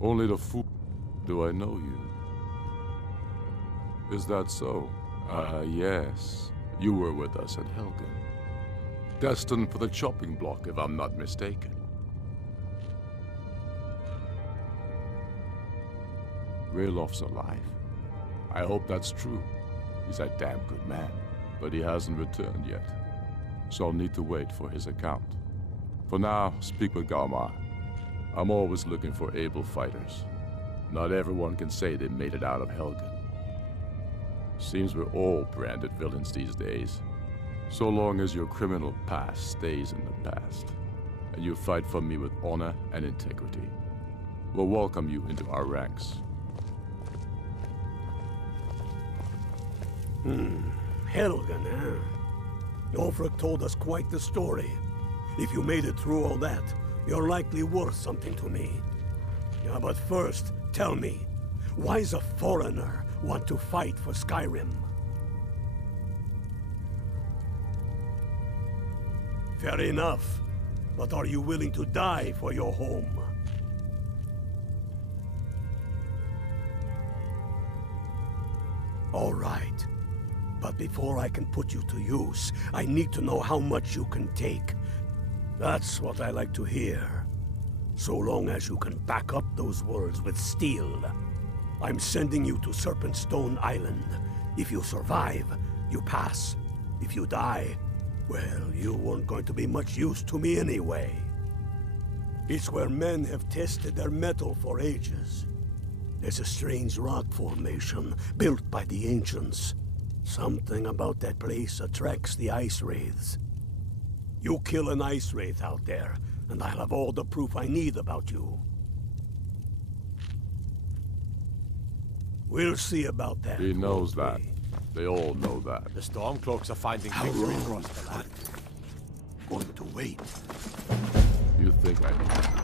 Only the fool. Do I know you? Is that so? Yes. You were with us at Helgen. Destined for the chopping block, if I'm not mistaken. Raylof's alive. I hope that's true. He's a damn good man, but he hasn't returned yet. So I'll need to wait for his account. For now, speak with Galmar. I'm always looking for able fighters. Not everyone can say they made it out of Helgen. Seems we're all branded villains these days. So long as your criminal past stays in the past, and you fight for me with honor and integrity, we'll welcome you into our ranks. Helgen, huh? Ulfric told us quite the story. If you made it through all that, you're likely worth something to me. Yeah, but first, tell me, why's a foreigner want to fight for Skyrim? Fair enough, but are you willing to die for your home? All right. But before I can put you to use, I need to know how much you can take. That's what I like to hear. So long as you can back up those words with steel. I'm sending you to Serpentstone Island. If you survive, you pass. If you die, well, you weren't going to be much use to me anyway. It's where men have tested their metal for ages. There's a strange rock formation built by the ancients. Something about that place attracts the ice wraiths. You kill an ice wraith out there, and I'll have all the proof I need about you. We'll see about that. He knows that. They all know that. The Stormcloaks are finding How victory for long us, am I going to wait? You think I know?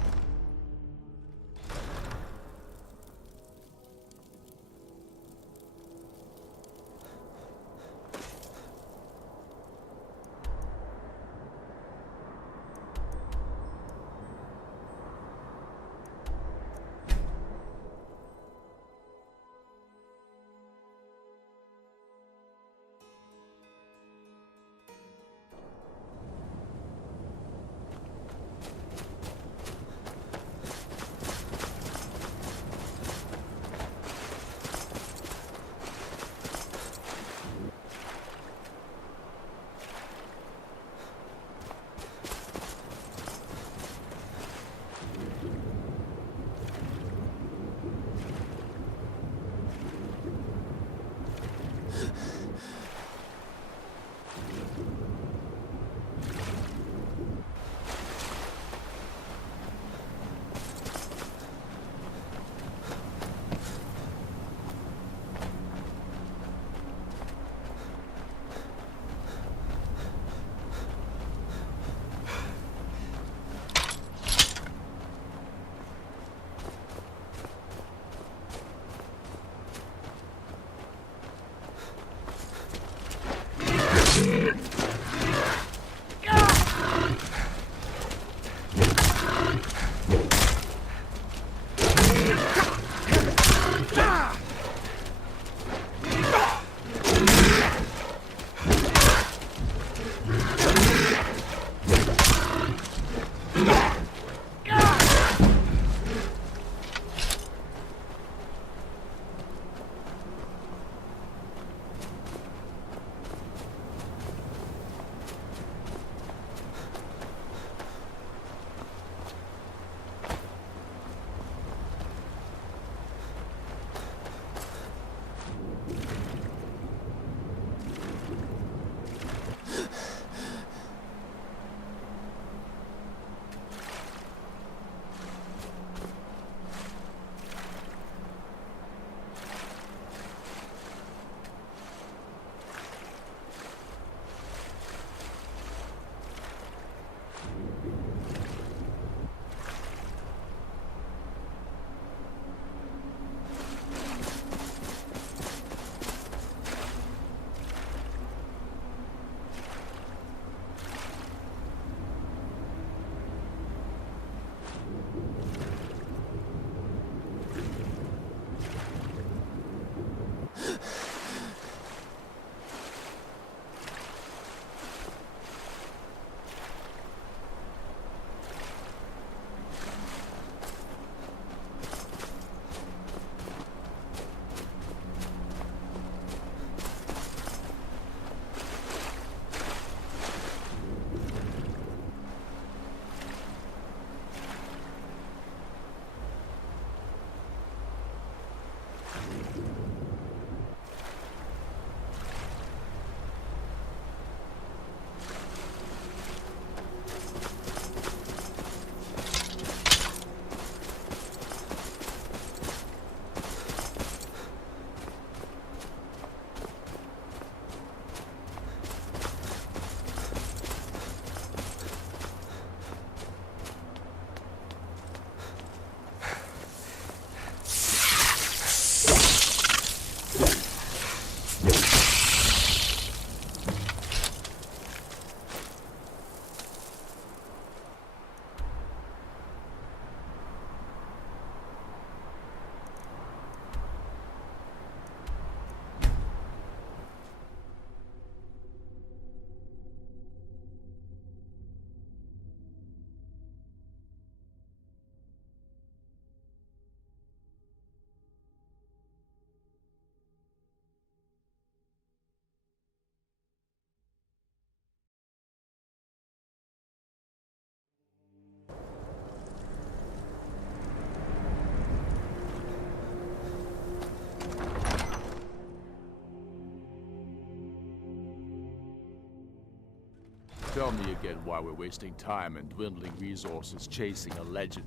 Tell me again why we're wasting time and dwindling resources chasing a legend.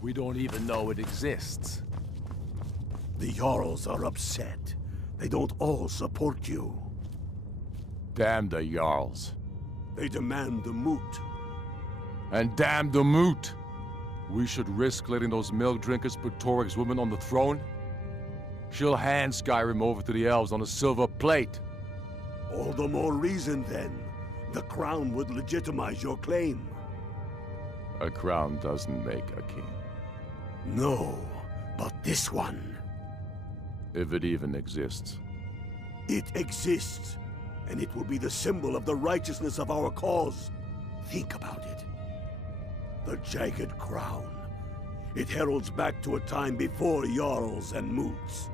We don't even know it exists. The Jarls are upset. They don't all support you. Damn the Jarls. They demand the moot. And damn the moot! We should risk letting those milk drinkers put Toryg's woman on the throne? She'll hand Skyrim over to the elves on a silver plate. All the more reason, then. The crown would legitimize your claim. A crown doesn't make a king. No, but this one. If it even exists. It exists, and it will be the symbol of the righteousness of our cause. Think about it. The Jagged Crown. It heralds back to a time before Jarls and Moots.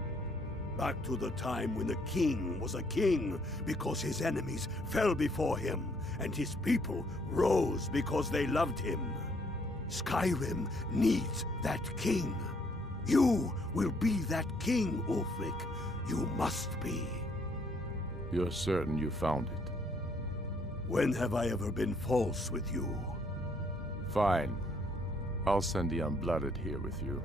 Back to the time when the king was a king because his enemies fell before him, and his people rose because they loved him. Skyrim needs that king. You will be that king, Ulfric. You must be. You're certain you found it? When have I ever been false with you? Fine. I'll send the Unblooded here with you.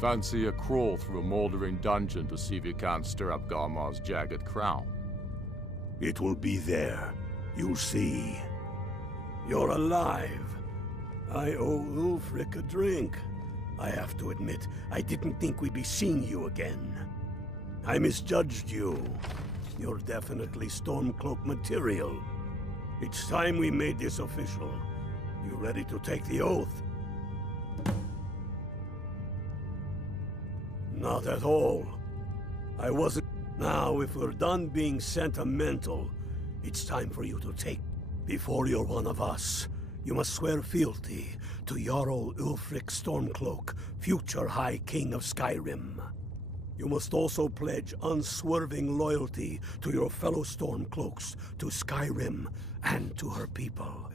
Fancy a crawl through a moldering dungeon to see if you can't stir up Garmar's Jagged Crown. It will be there. You'll see. You're alive. I owe Ulfric a drink. I have to admit, I didn't think we'd be seeing you again. I misjudged you. You're definitely Stormcloak material. It's time we made this official. You ready to take the oath? Not at all. I wasn't... Now, if we're done being sentimental, it's time for you to take... Before you're one of us, you must swear fealty to Jarl Ulfric Stormcloak, future High King of Skyrim. You must also pledge unswerving loyalty to your fellow Stormcloaks, to Skyrim, and to her people.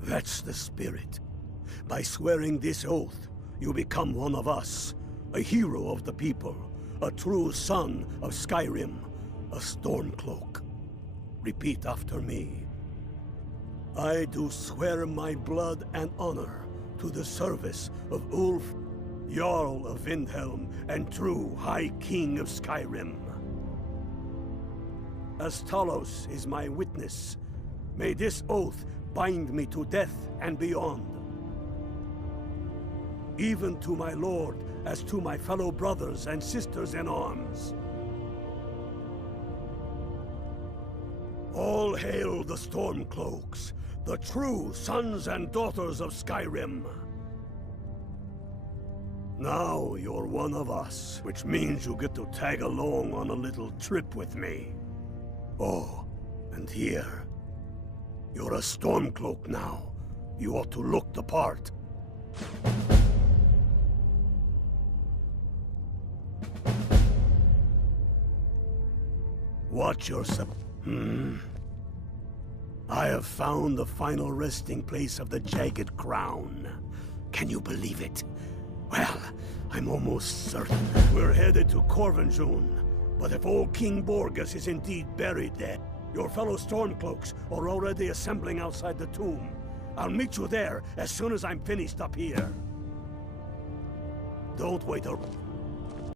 That's the spirit. By swearing this oath, you become one of us, a hero of the people, a true son of Skyrim, a Stormcloak. Repeat after me. I do swear my blood and honor to the service of Ulf, Jarl of Windhelm, and true High King of Skyrim. As Talos is my witness, may this oath bind me to death and beyond. Even to my lord, as to my fellow brothers and sisters in arms. All hail the Stormcloaks, the true sons and daughters of Skyrim. Now you're one of us, which means you get to tag along on a little trip with me. Oh, and here. You're a Stormcloak now. You ought to look the part. Watch yourself. I have found the final resting place of the Jagged Crown. Can you believe it? Well, I'm almost certain. We're headed to Corvinjune, but if old King Borgus is indeed buried there, your fellow Stormcloaks are already assembling outside the tomb. I'll meet you there as soon as I'm finished up here. Don't wait around.